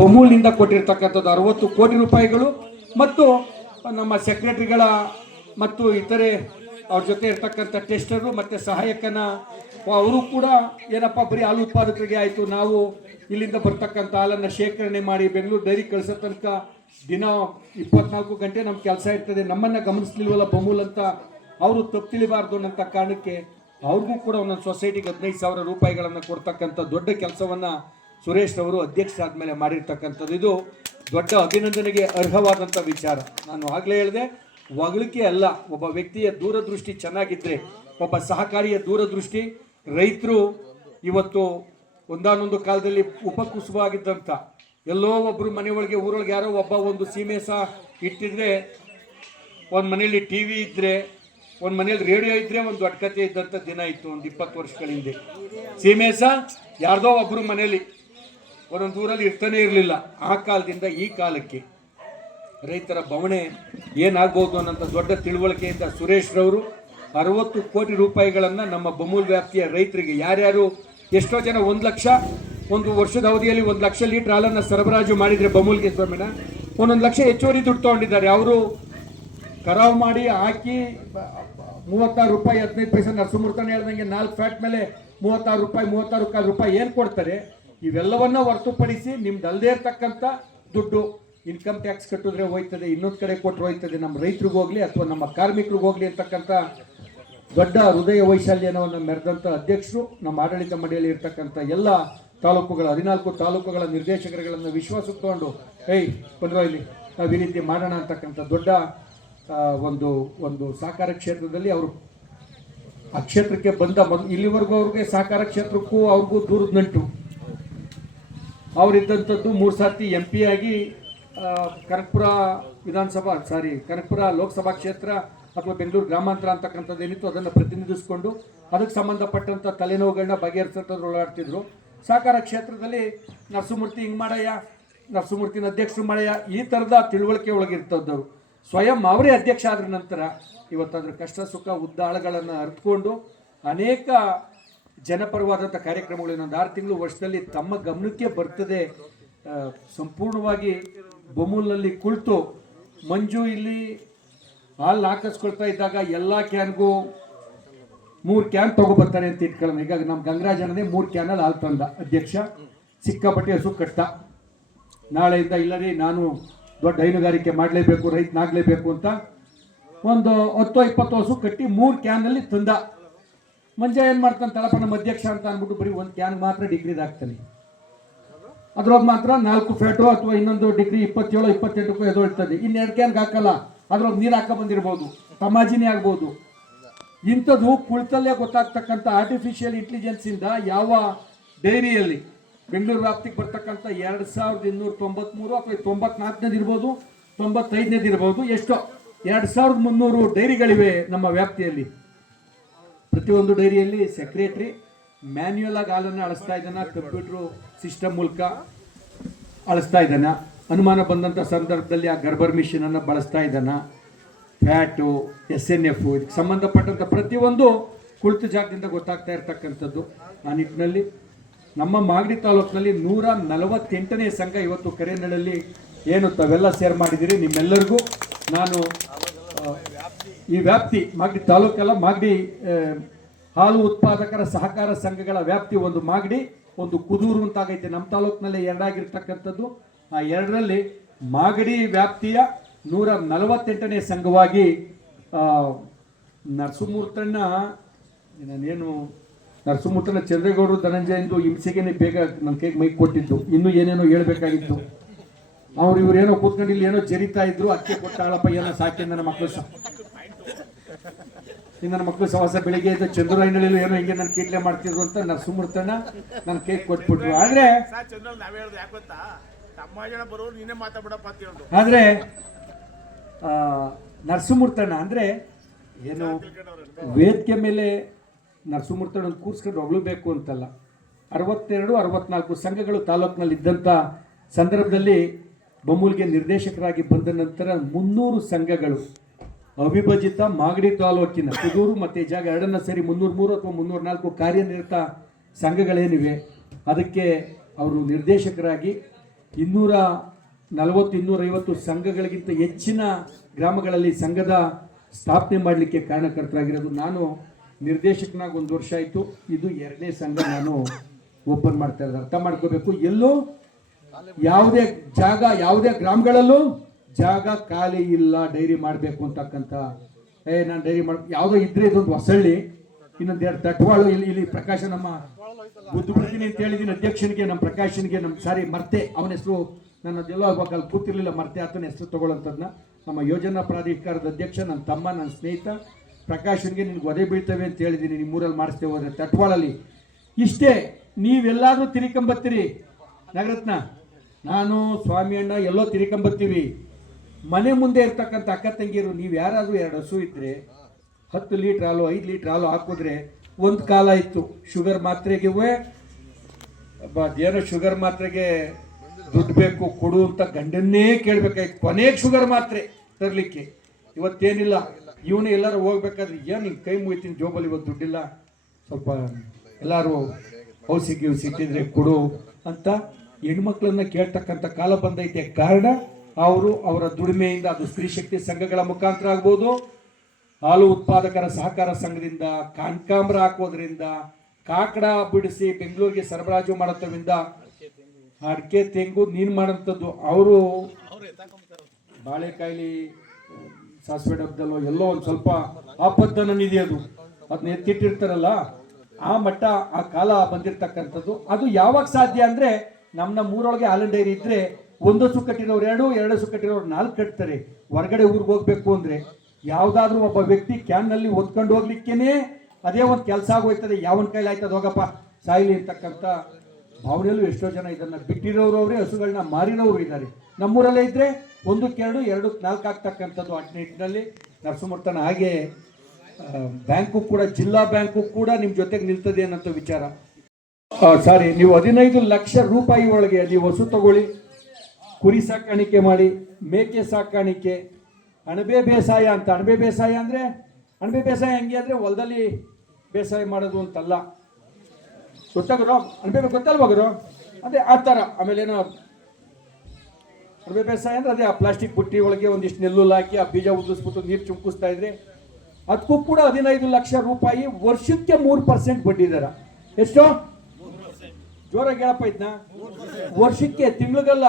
ಬಮೂಲ್ನಿಂದ ಕೊಟ್ಟಿರ್ತಕ್ಕಂಥದ್ದು 60 ಕೋಟಿ ರೂಪಾಯಿಗಳು ಮತ್ತು ನಮ್ಮ ಸೆಕ್ರೆಟರಿಗಳ ಮತ್ತು ಇತರೆ ಅವ್ರ ಜೊತೆ ಇರ್ತಕ್ಕಂಥ ಟೆಸ್ಟರು ಮತ್ತು ಸಹಾಯಕನ ಅವರು ಕೂಡ ಏನಪ್ಪ ಬರೀ ಹಾಲು ಉತ್ಪಾದಕರಿಗೆ ಆಯಿತು, ನಾವು ಇಲ್ಲಿಂದ ಬರ್ತಕ್ಕಂಥ ಹಾಲನ್ನು ಶೇಖರಣೆ ಮಾಡಿ ಬೆಂಗಳೂರು ಡೈರಿ ಕಳಿಸೋ ತನಕ ದಿನ 24 ಗಂಟೆ ನಮ್ಮ ಕೆಲಸ ಇರ್ತದೆ, ನಮ್ಮನ್ನು ಗಮನಿಸ್ಲಿಲ್ವಲ್ಲ ಬಮೂಲ್ ಅಂತ ಅವರು ತಪ್ಪು ತಿಳಿಬಾರ್ದು ಅನ್ನೋಂಥ ಕಾರಣಕ್ಕೆ ಅವ್ರಿಗೂ ಕೂಡ ಒಂದೊಂದು ಸೊಸೈಟಿಗೆ 15,000 ರೂಪಾಯಿಗಳನ್ನು ಕೊಡ್ತಕ್ಕಂಥ ದೊಡ್ಡ ಕೆಲಸವನ್ನು ಸುರೇಶ್ ಅವರು ಅಧ್ಯಕ್ಷರಾದ ಮೇಲೆ ಮಾಡಿರ್ತಕ್ಕಂಥದ್ದು. ಇದು ದೊಡ್ಡ ಅಭಿನಂದನೆಗೆ ಅರ್ಹವಾದಂಥ ವಿಚಾರ. ನಾನು ಆಗಲೇ ಹೇಳಿದೆ, ಹೊಗಳಿಕೆ ಅಲ್ಲ, ಒಬ್ಬ ವ್ಯಕ್ತಿಯ ದೂರದೃಷ್ಟಿ ಚೆನ್ನಾಗಿದ್ದರೆ, ಒಬ್ಬ ಸಹಕಾರಿಯ ದೂರದೃಷ್ಟಿ, ರೈತರು ಇವತ್ತು ಒಂದಾನೊಂದು ಕಾಲದಲ್ಲಿ ಉಪಕುಸುವಾಗಿದ್ದಂಥ ಎಲ್ಲೋ ಒಬ್ಬರು ಮನೆಯೊಳಗೆ ಊರೊಳಗೆ ಯಾರೋ ಒಬ್ಬ ಒಂದು ಸೀಮೆಸ ಇಟ್ಟಿದ್ರೆ, ಒಂದು ಮನೆಯಲ್ಲಿ ಟಿ ವಿ ಇದ್ದರೆ, ಒಂದು ಮನೇಲಿ ರೇಡಿಯೋ ಇದ್ದರೆ ಒಂದು ದೊಡ್ಡ ಕಥೆ ಇದ್ದಂಥ ದಿನ ಇತ್ತು ಒಂದು 20 ವರ್ಷಗಳ ಹಿಂದೆ. ಸೀಮೆಸ ಯಾರ್ದೋ ಒಬ್ಬರು ಮನೇಲಿ ಒಂದೊಂದು ಊರಲ್ಲಿ ಇರ್ತಾನೆ ಇರಲಿಲ್ಲ. ಆ ಕಾಲದಿಂದ ಈ ಕಾಲಕ್ಕೆ ರೈತರ ಬವಣೆ ಏನಾಗ್ಬೋದು ಅನ್ನೋಂಥ ದೊಡ್ಡ ತಿಳುವಳಿಕೆಯಿಂದ ಸುರೇಶ್ ರವರು 60 ಕೋಟಿ ರೂಪಾಯಿಗಳನ್ನು ನಮ್ಮ ಬಮೂಲ್ ವ್ಯಾಪ್ತಿಯ ರೈತರಿಗೆ, ಯಾರ್ಯಾರು ಎಷ್ಟೋ ಜನ 1 ಲಕ್ಷ ಒಂದು ವರ್ಷದ ಅವಧಿಯಲ್ಲಿ 1 ಲಕ್ಷ ಲೀಟರ್ ಹಾಲನ್ನು ಸರಬರಾಜು ಮಾಡಿದರೆ ಬಮೂಲ್ಗೆ ಸ್ವಾಮಿನ 1 ಲಕ್ಷ ಹೆಚ್ಚುವರಿ ದುಡ್ಡು ತೊಗೊಂಡಿದ್ದಾರೆ. ಅವರು ಕರಾವು ಮಾಡಿ ಹಾಕಿ 36 ರೂಪಾಯಿ 15 ಪೈಸೆ ನರಸಿಂಹಮೂರ್ತನ ಹೇಳ್ದಂಗೆ 4 ಫ್ಯಾಟ್ ಮೇಲೆ 36 ರೂಪಾಯಿ 36 ರೂಪಾಯಿ ಏನು ಕೊಡ್ತಾರೆ, ಇವೆಲ್ಲವನ್ನ ಹೊರತುಪಡಿಸಿ ನಿಮ್ದು ಅಲ್ಲದೆ ಇರ್ತಕ್ಕಂಥ ದುಡ್ಡು ಇನ್ಕಮ್ ಟ್ಯಾಕ್ಸ್ ಕಟ್ಟಿದ್ರೆ ಹೋಯ್ತದೆ, ಇನ್ನೊಂದು ಕಡೆ ಕೊಟ್ಟರೆ ಹೋಯ್ತದೆ, ನಮ್ಮ ರೈತರಿಗೆ ಹೋಗಲಿ ಅಥವಾ ನಮ್ಮ ಕಾರ್ಮಿಕರಿಗೆ ಹೋಗಲಿ ಅಂತಕ್ಕಂಥ ದೊಡ್ಡ ಹೃದಯ ವೈಶಾಲ್ಯವನ್ನು ಮೆರೆದಂಥ ಅಧ್ಯಕ್ಷರು ನಮ್ಮ ಆಡಳಿತ ಮಂಡಳಿಯಲ್ಲಿ ಇರ್ತಕ್ಕಂಥ ಎಲ್ಲ ತಾಲೂಕುಗಳ 14 ತಾಲೂಕುಗಳ ನಿರ್ದೇಶಕರುಗಳನ್ನು ವಿಶ್ವಾಸಕ್ಕೆ ತಗೊಂಡು ಬಂದ್ರೋ ಇಲ್ಲಿ ನಾವು ಈ ರೀತಿ ಮಾಡೋಣ ಅಂತಕ್ಕಂಥ ದೊಡ್ಡ ಒಂದು ಸಹಕಾರ ಕ್ಷೇತ್ರದಲ್ಲಿ ಅವರು ಆ ಕ್ಷೇತ್ರಕ್ಕೆ ಬಂದ ಇಲ್ಲಿವರೆಗೂ ಅವ್ರಿಗೆ ಸಹಕಾರ ಕ್ಷೇತ್ರಕ್ಕೂ ಅವ್ರಿಗೂ ದೂರದ ನಂಟು. ಅವರಿದ್ದಂಥದ್ದು 3 ಸಾರ್ತಿ MP ಆಗಿ ಕನಕಪುರ ಕನಕಪುರ ಲೋಕಸಭಾ ಕ್ಷೇತ್ರ ಅಥವಾ ಬೆಂಗಳೂರು ಗ್ರಾಮಾಂತರ ಅಂತಕ್ಕಂಥದ್ದು ಏನಿತ್ತು ಅದನ್ನು ಪ್ರತಿನಿಧಿಸಿಕೊಂಡು ಅದಕ್ಕೆ ಸಂಬಂಧಪಟ್ಟಂಥ ತಲೆನೋವುಗಳನ್ನ ಬಗೆಹರಿಸೋದ್ರಲ್ಲಿ ಓಡಾಡ್ತಿದ್ರು. ಸಹಕಾರ ಕ್ಷೇತ್ರದಲ್ಲಿ ನರಸಿಂಹಮೂರ್ತಿ ಹಿಂಗೆ ಮಾಡಯ್ಯ, ನರಸಿಂಹಮೂರ್ತಿನ ಅಧ್ಯಕ್ಷರು ಮಾಡಯ್ಯ, ಈ ಥರದ ತಿಳುವಳಿಕೆ ಒಳಗಿರ್ತದ್ದವರು. ಸ್ವಯಂ ಅವರೇ ಅಧ್ಯಕ್ಷ ಆದ ನಂತರ ಇವತ್ತಾದ್ರ ಕಷ್ಟ ಸುಖ ಉದ್ದಾಳಗಳನ್ನು ಅರ್ಥಕೊಂಡು ಅನೇಕ ಜನಪರವಾದಂಥ ಕಾರ್ಯಕ್ರಮಗಳು ಇನ್ನೊಂದು 6 ತಿಂಗಳು ವರ್ಷದಲ್ಲಿ ತಮ್ಮ ಗಮನಕ್ಕೆ ಬರ್ತದೆ. ಸಂಪೂರ್ಣವಾಗಿ ಬಮೂಲ್ನಲ್ಲಿ ಕುಳಿತು ಮಂಜು ಇಲ್ಲಿ ಹಾಲು ಹಾಕಿಸ್ಕೊಳ್ತಾ ಇದ್ದಾಗ ಎಲ್ಲ ಕ್ಯಾನ್ಗೂ 3 ಕ್ಯಾನ್ ತೊಗೊಬರ್ತಾನೆ ಅಂತ ಇಟ್ಕೊಳ್ಳೋಣ. ಈಗ ನಮ್ಮ ಗಂಗರಾಜನೇ 3 ಕ್ಯಾನಲ್ಲಿ ಹಾಲು ತಂದ ಅಧ್ಯಕ್ಷ, ಸಿಕ್ಕಾಪಟ್ಟೆ ಹಸು ಕಟ್ಟ. ನಾಳೆಯಿಂದ ಇಲ್ಲರಿ ನಾನು ದೊಡ್ಡ ಹೈನುಗಾರಿಕೆ ಮಾಡಲೇಬೇಕು, ರೈತನಾಗಲೇಬೇಕು ಅಂತ ಒಂದು 10-20 ಹಸು ಕಟ್ಟಿ 3 ಕ್ಯಾನಲ್ಲಿ ತಂದ. ಮಂಜ ಏನು ಮಾಡ್ತಾನೆ, ತಳಪ ನಮ್ಮ ಅಧ್ಯಕ್ಷ ಅಂತ ಅಂದ್ಬಿಟ್ಟು ಬರೀ 1 ಕ್ಯಾನ್ ಮಾತ್ರ ಡಿಗ್ರಿದು ಹಾಕ್ತಾನೆ. ಅದ್ರೊಳಗೆ ಮಾತ್ರ 4 ಫ್ಯಾಟು ಅಥವಾ ಇನ್ನೊಂದು ಡಿಗ್ರಿ 27-28 ಎದೊಳ್ತದೆ. ಇನ್ನು 2 ಕ್ಯಾನ್ಗೆ ಹಾಕಲ್ಲ, ಅದ್ರೊಳಗೆ ನೀರು ಹಾಕ ಬಂದಿರ್ಬೋದು, ತಮಾಜಿನೇ ಆಗ್ಬೋದು. ಇಂಥದ್ದು ಕುಳಿತಲ್ಲೇ ಗೊತ್ತಾಗ್ತಕ್ಕಂಥ ಆರ್ಟಿಫಿಷಿಯಲ್ ಇಂಟೆಲಿಜೆನ್ಸಿಂದ ಯಾವ ಡೈರಿಯಲ್ಲಿ ಬೆಂಗಳೂರು ವ್ಯಾಪ್ತಿಗೆ ಬರ್ತಕ್ಕಂಥ 2293 ಅಥವಾ 94ನೇದು ಇರ್ಬೋದು, 95ನೇದು ಇರ್ಬೋದು, ಎಷ್ಟೋ 2300 ಡೈರಿಗಳಿವೆ ನಮ್ಮ ವ್ಯಾಪ್ತಿಯಲ್ಲಿ. ಪ್ರತಿಯೊಂದು ಡೈರಿಯಲ್ಲಿ ಸೆಕ್ರೆಟರಿ ಮ್ಯಾನ್ಯುಯಲ್ ಆಗಿ ಹಾಲನ್ನು ಅಳಿಸ್ತಾ ಇದ್ದಾನೆ, ಕಂಪ್ಯೂಟ್ರು ಸಿಸ್ಟಮ್ ಮೂಲಕ ಅಳಿಸ್ತಾ ಇದ್ದಾನೆ. ಅನುಮಾನ ಬಂದಂಥ ಸಂದರ್ಭದಲ್ಲಿ ಆ ಗರ್ಭರ್ ಮಿಷಿನನ್ನು ಬಳಸ್ತಾ ಇದ್ದಾನೆ. ಫ್ಯಾಟು, SNF ಇದಕ್ಕೆ ಸಂಬಂಧಪಟ್ಟಂಥ ಪ್ರತಿಯೊಂದು ಕುಳಿತ ಜಾಗದಿಂದ ಗೊತ್ತಾಗ್ತಾ ಇರ್ತಕ್ಕಂಥದ್ದು. ಆ ನಿಟ್ಟಿನಲ್ಲಿ ನಮ್ಮ ಮಾಗಡಿ ತಾಲೂಕಿನಲ್ಲಿ 148ನೇ ಸಂಘ ಇವತ್ತು ಕರೇನಹಳ್ಳಿ ಏನು ತಾವೆಲ್ಲ ಸೇರ್ ಮಾಡಿದ್ದೀರಿ. ನಿಮ್ಮೆಲ್ಲರಿಗೂ ನಾನು ಈ ವ್ಯಾಪ್ತಿ ಮಾಗಡಿ ತಾಲೂಕಲ್ಲ, ಮಾಗಡಿ ಹಾಲು ಉತ್ಪಾದಕರ ಸಹಕಾರ ಸಂಘಗಳ ವ್ಯಾಪ್ತಿ ಒಂದು ಮಾಗಡಿ, ಒಂದು ಕುದೂರು ಅಂತಾಗೈತೆ. ನಮ್ಮ ತಾಲೂಕಿನಲ್ಲಿ 2 ಆಗಿರ್ತಕ್ಕಂಥದ್ದು. ಆ 2ರಲ್ಲಿ ಮಾಗಡಿ ವ್ಯಾಪ್ತಿಯ 148ನೇ ಸಂಘವಾಗಿ ನರಸಿಂಹಮೂರ್ತಣ್ಣ ಚಂದ್ರೇಗೌಡರು ಧನಂಜಯಂದು ಹಿಂಸೆಗೆ ಬೇಗ ನನ್ನ ಕೈಗೆ ಮೈಕ್ ಕೊಟ್ಟಿದ್ದು. ಇನ್ನೂ ಏನೇನೋ ಹೇಳ್ಬೇಕಾಗಿತ್ತು. ಇವ್ರು ಏನೋ ಕೂತ್ಕೊಂಡು ಇಲ್ಲಿ ಏನೋ ಜರಿತಾ ಇದ್ರು, ಅಕ್ಕೆ ಕೊಟ್ಟಾಳಪ್ಪ ಏನೋ ಸಾಕಿ ನನ್ನ ಮಕ್ಕಳು ಸವಾಸ ಬೆಳಿಗ್ಗೆ ಇದ್ದ ಚಂದ್ರಹಳ್ಳಿಯಲ್ಲಿ ಏನೋ ಹಿಂಗೆ ನನ್ನ ಕೀಟ್ಲೆ ಮಾಡ್ತಿದ್ರು ಅಂತ ನರಸಿಂಹಮೂರ್ತಣ್ಣ ನನ್ನ ಕೈಗೆ ಕೊಟ್ಬಿಟ್ರು. ಆದ್ರೆ ನರಸಿಂಹಮೂರ್ತಣ್ಣ ಅಂದ್ರೆ ಏನು ವೇದಿಕೆ ಮೇಲೆ ನರಸಿಂಹಮೂರ್ತಣ್ಣ ಕೂರಿಸ್ಕೊಂಡು ಹೊಗಳಬೇಕು ಅಂತಲ್ಲ. 62-64 ಸಂಘಗಳು ತಾಲೂಕಿನಲ್ಲಿ ಇದ್ದಂಥ ಸಂದರ್ಭದಲ್ಲಿ ಬಮೂಲ್ಗೆ ನಿರ್ದೇಶಕರಾಗಿ ಬಂದ ನಂತರ 300 ಸಂಘಗಳು ಅವಿಭಜಿತ ಮಾಗಡಿ ತಾಲೂಕಿನ ಕುದೂರು ಮತ್ತು ಜಾಗ 2ನ್ನ ಸೇರಿ 303 ಅಥವಾ 304 ಕಾರ್ಯನಿರತ ಸಂಘಗಳೇನಿವೆ ಅದಕ್ಕೆ ಅವರು ನಿರ್ದೇಶಕರಾಗಿ 250 ಸಂಘಗಳಿಗಿಂತ ಹೆಚ್ಚಿನ ಗ್ರಾಮಗಳಲ್ಲಿ ಸಂಘದ ಸ್ಥಾಪನೆ ಮಾಡಲಿಕ್ಕೆ ಕಾರಣಕರ್ತರಾಗಿರೋದು. ನಾನು ನಿರ್ದೇಶಕನಾಗಿ 1 ವರ್ಷ ಆಯಿತು. ಇದು 2ನೇ ಸಂಘ ನಾನು ಓಪನ್ ಮಾಡ್ತಾ ಇರೋದು. ಅರ್ಥ ಮಾಡ್ಕೋಬೇಕು. ಎಲ್ಲೂ ಯಾವುದೇ ಜಾಗ, ಯಾವುದೇ ಗ್ರಾಮಗಳಲ್ಲೂ ಜಾಗ ಖಾಲಿ ಇಲ್ಲ ಡೈರಿ ಮಾಡಬೇಕು ಅಂತಕ್ಕಂಥ. ನಾನು ಡೈರಿ ಯಾವುದೋ ಇದ್ರೆ ಇದೊಂದು ಹೊಸಳ್ಳಿ, ಇನ್ನೊಂದು 2 ತಟ್ವಾಳು, ಇಲ್ಲಿ ಪ್ರಕಾಶ ನಮ್ಮ ಬುದ್ಧಿ ಬಿಡ್ತೀನಿ ಅಂತ ಹೇಳಿದ್ದೀನಿ ಅಧ್ಯಕ್ಷನಿಗೆ, ನಮ್ಮ ಪ್ರಕಾಶನಿಗೆ, ಮರ್ತೆ ಅವನ ಹೆಸರು, ನನ್ನ ಅದೆಲ್ಲ ಅಲ್ಲಿ ಕೂತಿರ್ಲಿಲ್ಲ, ಮರ್ತೆ ಆತನ ಹೆಸರು ತಗೊಳ್ಳೋಂಥದ್ದನ್ನ. ನಮ್ಮ ಯೋಜನಾ ಪ್ರಾಧಿಕಾರದ ಅಧ್ಯಕ್ಷ, ನನ್ನ ತಮ್ಮ, ನನ್ನ ಸ್ನೇಹಿತ ಪ್ರಕಾಶನ್ಗೆ ನಿನ್ಗೆ ಒದೆ ಬೀಳ್ತವೆ ಅಂತ ಹೇಳಿದ್ದೀನಿ. ನಿಮ್ಮೂರಲ್ಲಿ ಮಾಡಿಸ್ತೇವೆ ಹೋದ್ರೆ ತಟ್ವಾಳಲ್ಲಿ. ಇಷ್ಟೇ, ನೀವೆಲ್ಲಾದ್ರೂ ತಿರ್ಕೊಂಬತ್ತೀರಿ ನಗರತ್ನ, ನಾನು ಸ್ವಾಮಿ ಅಣ್ಣ ಎಲ್ಲೋ ತಿರ್ಕೊಂಬತ್ತೀವಿ. ಮನೆ ಮುಂದೆ ಇರ್ತಕ್ಕಂಥ ಅಕ್ಕ ತಂಗಿಯರು, ನೀವು ಯಾರಾದರೂ 2 ಹಸು ಇದ್ರೆ 10 ಲೀಟ್ರ್ ಹಾಲು 5 ಲೀಟ್ರ್ ಹಾಲು ಹಾಕಿದ್ರೆ, ಒಂದು ಕಾಲ ಇತ್ತು ಶುಗರ್ ಮಾತ್ರೆಗೆ ಏನೋ ಶುಗರ್ ಮಾತ್ರೆಗೆ ದುಡ್ಡು ಬೇಕು ಕೊಡು ಅಂತ ಗಂಡನ್ನೇ ಕೇಳಬೇಕಾಯ್ತು, ಕೊನೆಗೆ ಶುಗರ್ ಮಾತ್ರೆ ತರಲಿಕ್ಕೆ. ಇವತ್ತೇನಿಲ್ಲ, ಇವನೇ ಎಲ್ಲರೂ ಹೋಗ್ಬೇಕಾದ್ರೆ ಏನು ಹಿಂಗೆ ಕೈ ಮುಗಿತೀನಿ ಜೋಬಲ್ಲಿ, ಇವತ್ತು ದುಡ್ಡಿಲ್ಲ, ಸ್ವಲ್ಪ ಎಲ್ಲರೂ ಔಷಧಿ ಇಟ್ಟಿದ್ರೆ ಕೊಡು ಅಂತ ಹೆಣ್ಮಕ್ಳನ್ನ ಕೇಳ್ತಕ್ಕಂಥ ಕಾಲ ಬಂದೈತೆ. ಕಾರಣ ಅವರು ಅವರ ದುಡಿಮೆಯಿಂದ, ಅದು ಸ್ತ್ರೀ ಶಕ್ತಿ ಸಂಘಗಳ ಮುಖಾಂತರ ಆಗ್ಬೋದು, ಹಾಲು ಉತ್ಪಾದಕರ ಸಹಕಾರ ಸಂಘದಿಂದ, ಕನಕಾಂಬರ ಹಾಕೋದ್ರಿಂದ, ಕಾಕಡ ಬಿಡಿಸಿ ಬೆಂಗಳೂರಿಗೆ ಸರಬರಾಜು ಮಾಡೋದ್ರಿಂದ, ಅಡಿಕೆ ತೆಂಗು ನೀನು ಮಾಡೋಂಥದ್ದು, ಅವರು ಬಾಳೆಕಾಯಿ ಸಾಸಿವೆ ಡಬ್ಬದಲ್ಲೋ ಎಲ್ಲೋ ಒಂದು ಸ್ವಲ್ಪ ಆಪತ್ತನ ನಿಧಿ ಅದನ್ನ ಎತ್ತಿಟ್ಟಿರ್ತಾರಲ್ಲ, ಆ ಮಟ್ಟ ಆ ಕಾಲ ಬಂದಿರತಕ್ಕಂಥದ್ದು. ಅದು ಯಾವಾಗ ಸಾಧ್ಯ ಅಂದರೆ, ನಮ್ಮೂರೊಳಗೆ ಹಾಲಿನ ಡೈರಿ ಇದ್ರೆ 1 ಹಸು ಕಟ್ಟಿರೋರು 2 ಹಸು ಕಟ್ಟಿರೋರು 4 ಕಟ್ತಾರೆ. ಹೊರಗಡೆ ಊರಿಗೆ ಹೋಗ್ಬೇಕು ಅಂದರೆ ಯಾವುದಾದ್ರೂ ಒಬ್ಬ ವ್ಯಕ್ತಿ ಕ್ಯಾನ್ನಲ್ಲಿ ಹೊತ್ಕೊಂಡು ಹೋಗ್ಲಿಕ್ಕೇನೆ ಅದೇ ಒಂದು ಕೆಲಸ ಆಗೋಯ್ತದೆ. ಯಾವನ ಕೈಲಿ ಆಯ್ತದ ಹೋಗಪ್ಪ ಸಾಯಿಲಿ ಅಂತಕ್ಕಂಥ ಭಾವನೆಯಲ್ಲೂ ಎಷ್ಟೋ ಜನ ಇದನ್ನು ಬಿಟ್ಟಿರೋರು ಅವರೇ, ಹಸುಗಳನ್ನ ಮಾರಿರೋರು ಇದ್ದಾರೆ. ನಮ್ಮೂರಲ್ಲೇ ಇದ್ದರೆ 1ಕ್ಕೆ 2, 2ಕ್ಕೆ 4 ಆಗ್ತಕ್ಕಂಥದ್ದು. ಆ ನಿಟ್ಟಿನಲ್ಲಿ ನರಸಿಂಹಮೂರ್ತನ ಹಾಗೆ ಬ್ಯಾಂಕು ಕೂಡ, ಜಿಲ್ಲಾ ಬ್ಯಾಂಕು ಕೂಡ ನಿಮ್ಮ ಜೊತೆಗೆ ನಿಲ್ತದೆ ಅನ್ನೋಂಥ ವಿಚಾರ. ನೀವು 15 ಲಕ್ಷ ರೂಪಾಯಿ ಒಳಗೆ ನೀವು ಹಸು ತಗೊಳ್ಳಿ, ಕುರಿ ಸಾಕಾಣಿಕೆ ಮಾಡಿ, ಮೇಕೆ ಸಾಕಾಣಿಕೆ, ಅಣಬೆ ಬೇಸಾಯ ಅಂತ. ಅಣಬೆ ಬೇಸಾಯ ಅಂದರೆ, ಅಣಬೆ ಬೇಸಾಯ ಹೆಂಗೆ ಅಂದರೆ ಹೊಲದಲ್ಲಿ ಬೇಸಾಯ ಮಾಡೋದು ಅಂತಲ್ಲ, ಗೊತ್ತಾಗರೋ? ಅಣಬೆ ಗೊತ್ತಲ್ವಾಗರೋ? ಅದೇ ಆ ಥರ. ಆಮೇಲೆ ಏನೋ ಅಣಬೆ ಬೇಸಾಯ ಅಂದರೆ ಅದೇ ಆ ಪ್ಲಾಸ್ಟಿಕ್ ಬುಟ್ಟಿ ಒಳಗೆ ಒಂದಿಷ್ಟು ನೆಲ್ಲು ಹಾಕಿ ಆ ಬೀಜ ಉದುರಿಸ್ಬಿಟ್ಟು ನೀರು ಚುಂಕಿಸ್ತಾ ಇದ್ರೆ, ಅದಕ್ಕೂ ಕೂಡ 15 ಲಕ್ಷ ರೂಪಾಯಿ, ವರ್ಷಕ್ಕೆ 3% ಬಡ್ಡಿ ದರ. ಎಷ್ಟು? ಜೋರಾಗಿ ಹೇಳಪ್ಪ ಇದನ್ನ. ವರ್ಷಕ್ಕೆ, ತಿಂಗಳಿಗಲ್ಲ.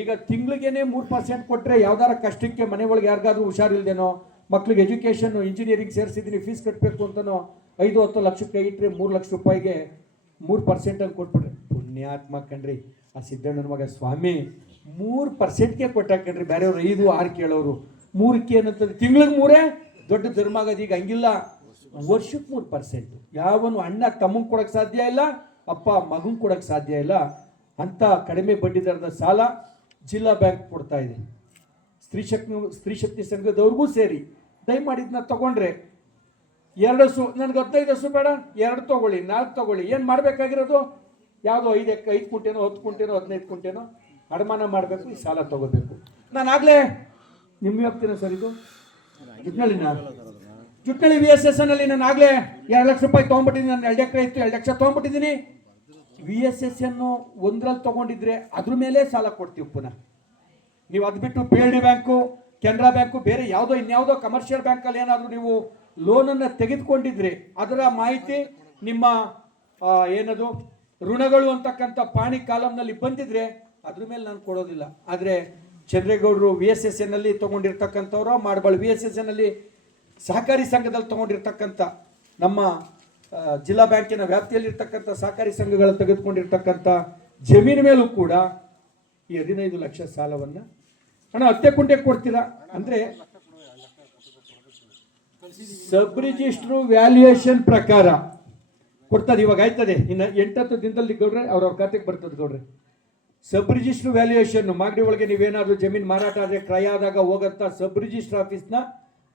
ಈಗ ತಿಂಗಳಿಗೇನೆ 3% ಕೊಟ್ಟರೆ ಯಾವ್ದಾರ ಕಷ್ಟಕ್ಕೆ ಮನೆ ಒಳಗೆ ಯಾರಿಗಾದ್ರೂ ಹುಷಾರಿಲ್ದೇನೋ, ಮಕ್ಳಿಗೆ ಎಜುಕೇಷನ್ ಇಂಜಿನಿಯರಿಂಗ್ ಸೇರಿಸಿದ್ದೀನಿ ಫೀಸ್ ಕಟ್ಟಬೇಕು ಅಂತನೋ 5-10 ಲಕ್ಷಕ್ಕೆ ಇಟ್ಟರೆ 3 ಲಕ್ಷ ರೂಪಾಯಿಗೆ 3% ಅಂತ ಕೊಟ್ಬಿಟ್ರೆ ಪುಣ್ಯಾತ್ಮ ಕಣ್ರಿ. ಆ ಸಿದ್ದಣ್ಣನ ಮಗ ಸ್ವಾಮಿ 3%ಗೆ ಕೊಟ್ಟಾಕಣ್ರಿ. ಬೇರೆಯವ್ರು 5-6 ಕೇಳೋರು 3ಕ್ಕೆ ಏನಂತಂದ್ರೆ ತಿಂಗಳಿಗೆ 3 ದೊಡ್ಡ ಧರ್ಮ ಆಗೋದು. ಈಗ ಹಂಗಿಲ್ಲ, ವರ್ಷಕ್ಕೆ 3%. ಯಾವನು ಅಣ್ಣ ತಮ್ಮಂಗೆ ಕೊಡೋಕ್ಕೆ ಸಾಧ್ಯ ಇಲ್ಲ, ಅಪ್ಪ ಮಗಂಗೆ ಕೊಡೋಕ್ಕೆ ಸಾಧ್ಯ ಇಲ್ಲ ಅಂತ ಕಡಿಮೆ ಬಡ್ಡಿ ದರದ ಸಾಲ ಜಿಲ್ಲಾ ಬ್ಯಾಂಕ್ ಕೊಡ್ತಾ ಇದೆ. ಸ್ತ್ರೀ ಶಕ್ತಿ ಸಂಘದವ್ರಿಗೂ ಸೇರಿ ದಯಮಾಡಿ ಇದನ್ನ ತಗೊಂಡ್ರೆ 2 ಹಸು, ನನಗೆ 15 ಹಸು ಬೇಡ, 2 ತಗೊಳ್ಳಿ, 4 ತಗೊಳ್ಳಿ. ಏನು ಮಾಡಬೇಕಾಗಿರೋದು? ಯಾವುದೋ 5 ಕುಂಟೆನೋ 10 ಕುಂಟೆನೋ 15 ಕುಂಟೆನೋ ಅಡಮಾನ ಮಾಡಬೇಕು, ಈ ಸಾಲ ತಗೋಬೇಕು. ನಾನಾಗಲೇ ನಿಮ್ಗೆ ಹೋಗ್ತೀನಿ ಸರ್, ಇದು ಜುಟ್ನಳ್ಳಿ VSSನಲ್ಲಿ ನಾನು ಆಗಲೇ 2 ಲಕ್ಷ ರೂಪಾಯಿ ತೊಗೊಂಡ್ಬಿಟ್ಟಿದ್ದೀನಿ. ನಾನು 2 ಎಕರೆ ಇತ್ತು, 2 ಲಕ್ಷ ತೊಗೊಂಡ್ಬಿಟ್ಟಿದ್ದೀನಿ. VSSN 1ರಲ್ಲಿ ತೊಗೊಂಡಿದ್ರೆ ಅದ್ರ ಮೇಲೆ ಸಾಲ ಕೊಡ್ತೀವಿ ಪುನಃ. ನೀವು ಅದು ಬಿಟ್ಟು PLD ಬ್ಯಾಂಕು, ಕೆನರಾ ಬ್ಯಾಂಕು, ಬೇರೆ ಯಾವುದೋ ಇನ್ಯಾವುದೋ ಕಮರ್ಷಿಯಲ್ ಬ್ಯಾಂಕಲ್ಲಿ ಏನಾದರೂ ನೀವು ಲೋನನ್ನು ತೆಗೆದುಕೊಂಡಿದ್ರೆ ಅದರ ಮಾಹಿತಿ ನಿಮ್ಮ ಏನದು ಋಣಗಳು ಅಂತಕ್ಕಂಥ ಪಾಣಿ ಕಾಲಮ್ನಲ್ಲಿ ಬಂದಿದ್ರೆ ಅದ್ರ ಮೇಲೆ ನಾನು ಕೊಡೋದಿಲ್ಲ. ಆದರೆ ಚಂದ್ರೇಗೌಡರು VSSನಲ್ಲಿ ತೊಗೊಂಡಿರ್ತಕ್ಕಂಥವ್ರು, ಮಾಡಬಾಳು VSSನಲ್ಲಿ ಸಹಕಾರಿ ಸಂಘದಲ್ಲಿ ತೊಗೊಂಡಿರ್ತಕ್ಕಂಥ, ನಮ್ಮ ಜಿಲ್ಲಾ ಬ್ಯಾಂಕಿನ ವ್ಯಾಪ್ತಿಯಲ್ಲಿರ್ತಕ್ಕಂಥ ಸಹಕಾರಿ ಸಂಘಗಳು ತೆಗೆದುಕೊಂಡಿರ್ತಕ್ಕಂಥ ಜಮೀನು ಮೇಲೂ ಕೂಡ ಈ 15 ಲಕ್ಷ ಸಾಲವನ್ನು ಹಣ 10 ಕುಂಟೆ ಕೊಡ್ತೀರಾ ಅಂದರೆ ಸಬ್ ರಿಜಿಸ್ಟ್ರು ವ್ಯಾಲ್ಯೂಯೇಷನ್ ಪ್ರಕಾರ ಕೊಡ್ತದೆ. ಇವಾಗ ಆಯ್ತದೆ, ಇನ್ನು 8-10 ದಿನದಲ್ಲಿ ಗೌಡ್ರೆ ಅವ್ರವ್ರ ಖಾತೆಗೆ ಬರ್ತದೆ ಗೌಡ್ರೆ. ಸಬ್ ರಿಜಿಸ್ಟ್ರ್ ವ್ಯಾಲ್ಯೂಯೇಷನ್ ಮಾಗಡಿ ಒಳಗೆ ನೀವೇನಾದರೂ ಜಮೀನು ಮಾರಾಟ ಆದರೆ ಕ್ರಯ ಆದಾಗ ಹೋಗಂತ ಸಬ್ ರಿಜಿಸ್ಟ್ರ್ ಆಫೀಸ್ನ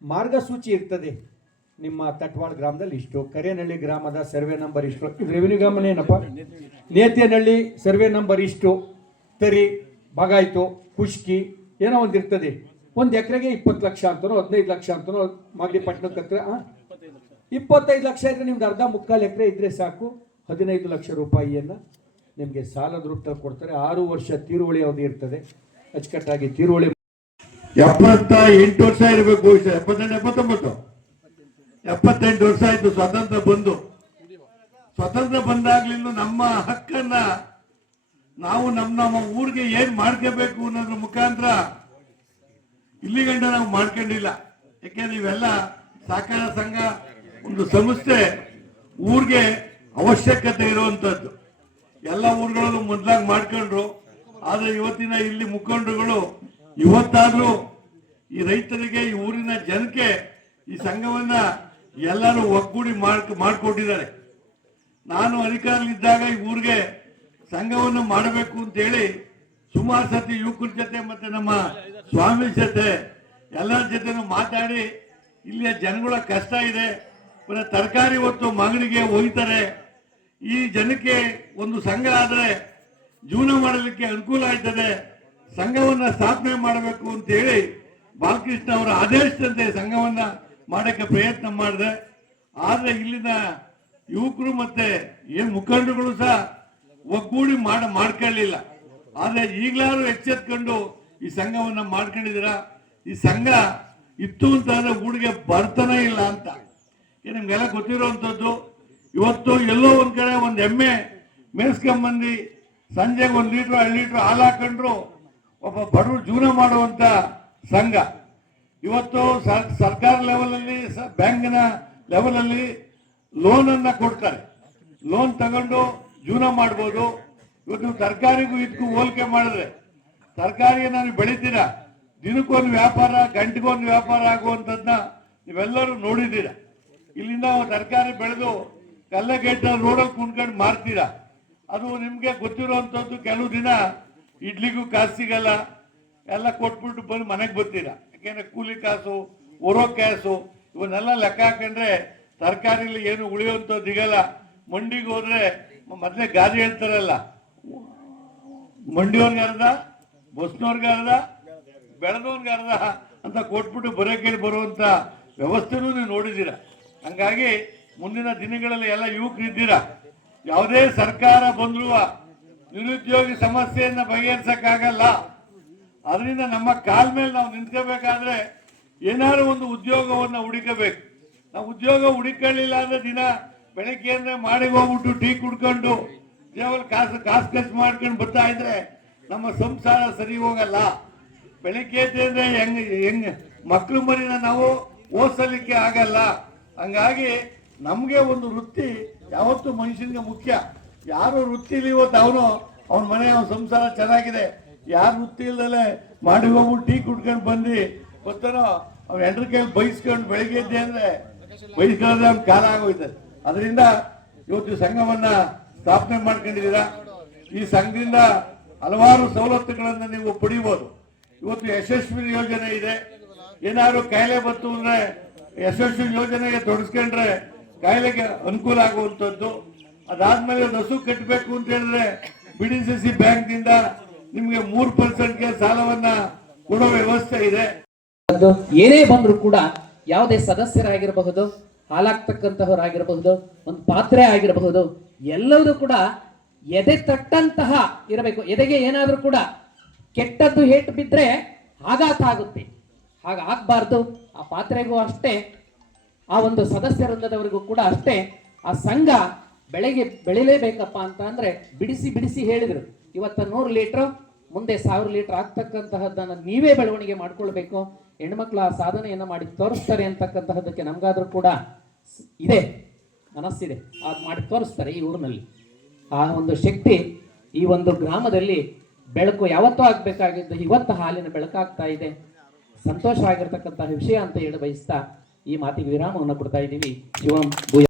ಮಾರ್ಗಸೂಚಿ ಇರ್ತದೆ. ನಿಮ್ಮ ತಟ್ವಾಳ ಗ್ರಾಮದಲ್ಲಿ ಇಷ್ಟು, ಕರೇನಹಳ್ಳಿ ಗ್ರಾಮದ ಸರ್ವೆ ನಂಬರ್ ಇಷ್ಟು, ಇದು ರೆವಿನ್ಯೂ ಗ್ರಾಮನೇ ಏನಪ್ಪ, ನೇತಿಯನಹಳ್ಳಿ ಸರ್ವೆ ನಂಬರ್ ಇಷ್ಟು, ತರಿ ಬಗಾಯ್ತು ಕುಷ್ಕಿ ಏನೋ ಒಂದು ಇರ್ತದೆ. 1 ಎಕರೆಗೆ 20 ಲಕ್ಷ ಅಂತನೋ 15 ಲಕ್ಷ ಅಂತನೋ, ಮಾಗಡಿ ಪಟ್ಟಣಕ್ಕೆ ಹತ್ರ 25 ಲಕ್ಷ ಇದ್ರೆ ನಿಮ್ದು ಅರ್ಧ 3/4 ಎಕರೆ ಇದ್ರೆ ಸಾಕು, 15 ಲಕ್ಷ ರೂಪಾಯಿಯನ್ನು ನಿಮಗೆ ಸಾಲದ ರೂಪದಲ್ಲಿ ಕೊಡ್ತಾರೆ. 6 ವರ್ಷ ತೀರುವಳಿ ಅವಧಿ ಇರ್ತದೆ. ಅಚ್ಚುಕಟ್ಟಾಗಿ ತೀರುವಳಿ 78 ವರ್ಷ ಇರಬೇಕು. 78 ವರ್ಷ ಆಯ್ತು ಸ್ವಾತಂತ್ರ್ಯ ಬಂದು. ಸ್ವತಂತ್ರ ಬಂದಾಗ್ಲಿಂದ ನಮ್ಮ ಹಕ್ಕನ್ನ ನಾವು ನಮ್ಮ ಊರಿಗೆ ಏನ್ ಮಾಡ್ಕೋಬೇಕು ಅನ್ನೋದ್ರ ಮುಖಾಂತರ ಇಲ್ಲಿ ಗಂಟ ನಾವು ಮಾಡ್ಕೊಂಡಿಲ್ಲ. ಯಾಕೆಂದ್ರೆ ಇವೆಲ್ಲ ಸಹಕಾರ ಸಂಘ ಒಂದು ಸಂಸ್ಥೆ ಊರಿಗೆ ಅವಶ್ಯಕತೆ ಇರುವಂತದ್ದು. ಎಲ್ಲ ಊರುಗಳಲ್ಲೂ ಮೊದಲಾಗಿ ಮಾಡ್ಕೊಂಡ್ರು. ಆದ್ರೆ ಇವತ್ತಿನ ಇಲ್ಲಿ ಮುಖಂಡರುಗಳು ಇವತ್ತಾದ್ರೂ ಈ ರೈತರಿಗೆ, ಈ ಊರಿನ ಜನಕ್ಕೆ ಈ ಸಂಘವನ್ನ ಎಲ್ಲರೂ ಒಗ್ಗೂಡಿ ಮಾಡಿಕೊಟ್ಟಿದ್ದಾರೆ. ನಾನು ಅಧಿಕಾರದಲ್ಲಿದ್ದಾಗ ಈ ಊರಿಗೆ ಸಂಘವನ್ನು ಮಾಡಬೇಕು ಅಂತ ಹೇಳಿ ಸುಮಾರು ಸತಿ ಯುವಕರ ಜೊತೆ ಮತ್ತೆ ನಮ್ಮ ಸ್ವಾಮಿ ಜೊತೆ ಎಲ್ಲರ ಜೊತೆನೂ ಮಾತಾಡಿ, ಇಲ್ಲಿಯ ಜನಗಳ ಕಷ್ಟ ಇದೆ, ತರಕಾರಿ ಹೊತ್ತು ಮಗನಿಗೆ ಒಯ್ತಾರೆ, ಈ ಜನಕ್ಕೆ ಒಂದು ಸಂಘ ಆದ್ರೆ ಜೀವನ ಮಾಡಲಿಕ್ಕೆ ಅನುಕೂಲ ಆಯ್ತದೆ, ಸಂಘವನ್ನ ಸ್ಥಾಪನೆ ಮಾಡಬೇಕು ಅಂತ ಹೇಳಿ ಬಾಲಕೃಷ್ಣ ಅವರ ಆದೇಶದಂತೆ ಸಂಘವನ್ನ ಮಾಡಕ್ಕೆ ಪ್ರಯತ್ನ ಮಾಡಿದೆ. ಆದ್ರೆ ಇಲ್ಲಿನ ಯುವಕರು ಮತ್ತೆ ಏನ್ ಮುಖಂಡರುಗಳು ಸಹ ಒಗ್ಗೂಡಿ ಮಾಡ್ಕೊಳ್ಳಿಲ್ಲ. ಆದ್ರೆ ಈಗಲಾದ್ರೂ ಎಚ್ಚೆತ್ಕೊಂಡು ಈ ಸಂಘವನ್ನ ಮಾಡ್ಕೊಂಡಿದ್ದೀರಾ. ಈ ಸಂಘ ಇತ್ತು ಅಂತಂದ್ರೆ ಊರಿಗೆ ಬರ್ತಾನೆ ಇಲ್ಲ ಅಂತ ನಿಮ್ಗೆಲ್ಲ ಗೊತ್ತಿರುವಂತದ್ದು. ಇವತ್ತು ಎಲ್ಲೋ ಒಂದ್ ಕಡೆ ಒಂದ್ ಎಮ್ಮೆ ಮೇಯಿಸ್ಕೊಂಬಂದು ಸಂಜೆಗೆ 1 ಲೀಟರ್ 2 ಲೀಟರ್ ಹಾಲು ಹಾಕೊಂಡ್ರು ಒಬ್ಬ ಬಡವರು ಜೀವನ ಮಾಡುವಂತ ಸಂಘ. ಇವತ್ತು ಸರ್ಕಾರ ಲೆವೆಲ್ ಅಲ್ಲಿ, ಬ್ಯಾಂಕಿನ ಲೆವೆಲ್ ಅಲ್ಲಿ ಲೋನ್ ಅನ್ನ ಕೊಡ್ತಾರೆ. ಲೋನ್ ತಗೊಂಡು ಜೀವನ ಮಾಡ್ಬೋದು. ಇವತ್ತು ತರಕಾರಿಗೂ ಇದಕ್ಕೂ ಹೋಲಿಕೆ ಮಾಡಿದ್ರೆ ತರಕಾರಿಯನ್ನ ನೀವು ಬೆಳಿತೀರಾ, ದಿನಕ್ಕೊಂದು ವ್ಯಾಪಾರ, ಗಂಟೆಗೊಂದು ವ್ಯಾಪಾರ ಆಗುವಂಥದ್ದನ್ನ ನೀವೆಲ್ಲರೂ ನೋಡಿದ್ದೀರಾ. ಇಲ್ಲಿಂದ ತರಕಾರಿ ಬೆಳೆದು ಕಲ್ಲಗೇಟ ರೋಡಲ್ಲಿ ಕುಣ್ಕೊಂಡು ಮಾರ್ತೀರಾ. ಅದು ನಿಮ್ಗೆ ಗೊತ್ತಿರುವಂತದ್ದು. ಕೆಲವು ದಿನ ಇಡ್ಲಿಗೂ ಕಾಸು ಸಿಗಲ್ಲ, ಎಲ್ಲ ಕೊಟ್ಬಿಟ್ಟು ಬಂದು ಮನೆಗೆ ಬರ್ತೀರಾ. ಯಾಕೆಂದ್ರೆ ಕೂಲಿ ಕಾಸು, ಹೊರೋ ಕಾಸು ಇವನ್ನೆಲ್ಲ ಲೆಕ್ಕ ಹಾಕೊಂಡ್ರೆ ತರಕಾರಿಲಿ ಏನು ಉಳಿಯುವಂಥದ್ದು ಸಿಗಲ್ಲ. ಮಂಡಿಗೆ ಹೋದ್ರೆ ಮೊದಲೇ ಗಾದಿ ಹೇಳ್ತಾರಲ್ಲ, ಮಂಡಿಯವ್ರಿಗೆ ಅರ್ಧ, ಬಸ್ನವ್ರಿಗೆ ಅರ್ಧ, ಬೆಳೆದವ್ರಿಗೆ ಅರ್ಧ ಅಂತ ಕೊಟ್ಬಿಟ್ಟು ಬರೋಕೆ ಬರುವಂತ ವ್ಯವಸ್ಥೆನೂ ನೀವು ನೋಡಿದ್ದೀರಾ. ಹಂಗಾಗಿ ಮುಂದಿನ ದಿನಗಳಲ್ಲಿ ಎಲ್ಲ ಯುವಕರಿದ್ದೀರಾ. ಯಾವುದೇ ಸರ್ಕಾರ ಬಂದ್ರು ನಿರುದ್ಯೋಗಿ ಸಮಸ್ಯೆಯನ್ನ ಬಗೆಹರಿಸಕ್ಕಾಗಲ್ಲ. ಅದರಿಂದ ನಮ್ಮ ಕಾಲ ಮೇಲೆ ನಾವು ನಿಂತ್ಕೋಬೇಕಾದ್ರೆ ಏನಾದ್ರು ಒಂದು ಉದ್ಯೋಗವನ್ನ ಹುಡುಕಬೇಕು. ನಾವು ಉದ್ಯೋಗ ಹುಡುಕೊಳ್ಳಿಲ್ಲ ಅಂದ್ರೆ ದಿನ ಬೆಳಗ್ಗೆ ಅಂದ್ರೆ ಮಾಡಿ ಹೋಗ್ಬಿಟ್ಟು ಟೀ ಕುಡ್ಕೊಂಡು ಜೇಬಲ್ಲಿ ಕಾಸು ಖರ್ಚು ಮಾಡ್ಕೊಂಡು ಬರ್ತಾ ಇದ್ರೆ ನಮ್ಮ ಸಂಸಾರ ಸರಿ ಹೋಗಲ್ಲ. ಬೆಳಗ್ಗೆ ಅಂದ್ರೆ ಹೆಂಗ್ ಮಕ್ಕಳು ಮರಿನ ನಾವು ಓದಿಸಲಿಕ್ಕೆ ಆಗಲ್ಲ. ಹಂಗಾಗಿ ನಮ್ಗೆ ಒಂದು ವೃತ್ತಿ ಯಾವತ್ತು ಮನುಷ್ಯನಿಗೆ ಮುಖ್ಯ. ಯಾರು ವೃತ್ತಿಲಿ ಇವತ್ತು ಅವನ ಮನೆ, ಅವನ ಸಂಸಾರ ಚೆನ್ನಾಗಿದೆ. ಯಾರು ವೃತ್ತಿ ಇಲ್ದಲೆ ಮಾಡಿ ಹೋಗ್ಬಿಟ್ಟು ಟೀ ಕುಡ್ಕೊಂಡು ಬಂದು ಗೊತ್ತಾನೋ ಅವ್ನ ಹೆಂಡ್ರ ಕೈಯಲ್ಲಿ ಬೈಸ್ಕೊಂಡು ಬೆಳಿಗ್ಗೆ ಇದ್ದೆ ಅಂದ್ರೆ ಬೈಸ್ಕೊಳ್ಳೋದೇ ಅವ್ನ ಕಾಲ ಆಗೋಯ್ತದೆ. ಅದರಿಂದ ಇವತ್ತು ಸಂಘವನ್ನ ಸ್ಥಾಪನೆ ಮಾಡ್ಕೊಂಡಿದ್ದೀರಾ. ಈ ಸಂಘದಿಂದ ಹಲವಾರು ಸವಲತ್ತುಗಳನ್ನ ನೀವು ಪಡಿಬಹುದು. ಇವತ್ತು ಯಶಸ್ವಿ ಯೋಜನೆ ಇದೆ. ಏನಾದ್ರು ಕಾಯಿಲೆ ಬಂತು ಅಂದ್ರೆ ಯಶಸ್ವಿ ಯೋಜನೆಗೆ ತೊಡಸ್ಕೊಂಡ್ರೆ ಕಾಯಿಲೆಗೆ ಅನುಕೂಲ ಆಗುವಂತದ್ದು. ಅದಾದ್ಮೇಲೆ ಒಂದು ಹಸು ಕಟ್ಟಬೇಕು ಅಂತ ಹೇಳಿದ್ರೆ BDCC ಬ್ಯಾಂಕ್ ನಿಂದ ನಿಮ್ಗೆ 3% ಸಾಲವನ್ನ ಕೊಡೋ ವ್ಯವಸ್ಥೆ ಇದೆ. ಏನೇ ಬಂದ್ರು ಕೂಡ ಯಾವುದೇ ಸದಸ್ಯರಾಗಿರಬಹುದು, ಹಾಲಾಗ್ತಕ್ಕಂತಹವರಾಗಿರಬಹುದು, ಒಂದು ಪಾತ್ರೆ ಆಗಿರಬಹುದು, ಎಲ್ಲವೂ ಕೂಡ ಎದೆ ತಟ್ಟಂತಹ ಇರಬೇಕು. ಎದೆಗೆ ಏನಾದ್ರೂ ಕೂಡ ಕೆಟ್ಟದ್ದು ಏಟು ಬಿದ್ರೆ ಆಘಾತ ಆಗುತ್ತೆ. ಹಾಗಾಗಬಾರ್ದು. ಆ ಪಾತ್ರೆಗೂ ಅಷ್ಟೇ, ಆ ಒಂದು ಸದಸ್ಯ ವೃಂದದವರಿಗೂ ಕೂಡ ಅಷ್ಟೇ. ಆ ಸಂಘ ಬೆಳಿಲೇಬೇಕಪ್ಪ ಅಂತ ಅಂದ್ರೆ ಬಿಡಿಸಿ ಹೇಳಿದ್ರು. ಇವತ್ತ 100 ಲೀಟರ್, ಮುಂದೆ 1000 ಲೀಟರ್ ಆಗ್ತಕ್ಕಂತಹದ್ದನ್ನ ನೀವೇ ಬೆಳವಣಿಗೆ ಮಾಡ್ಕೊಳ್ಬೇಕು. ಹೆಣ್ಮಕ್ಳು ಆ ಸಾಧನೆಯನ್ನ ಮಾಡಿ ತೋರಿಸ್ತಾರೆ ಅಂತಕ್ಕಂತಹದ್ದಕ್ಕೆ ನಮ್ಗಾದ್ರೂ ಕೂಡ ಇದೆ, ಮನಸ್ಸಿದೆ. ಅದು ಮಾಡಿ ತೋರಿಸ್ತಾರೆ ಈ ಊರಿನಲ್ಲಿ. ಆ ಒಂದು ಶಕ್ತಿ ಈ ಒಂದು ಗ್ರಾಮದಲ್ಲಿ ಬೆಳಕು ಯಾವತ್ತೂ ಆಗ್ಬೇಕಾಗಿದ್ದು ಇವತ್ತು ಹಾಲಿನ ಬೆಳಕಾಗ್ತಾ ಇದೆ. ಸಂತೋಷ ಆಗಿರ್ತಕ್ಕಂತಹ ವಿಷಯ ಅಂತ ಹೇಳಿ ಬಯಸ್ತಾ ಈ ಮಾತಿಗೆ ವಿರಾಮವನ್ನು ಕೊಡ್ತಾ ಇದ್ದೀವಿ. ಶಿವಂ ಭೂಯ.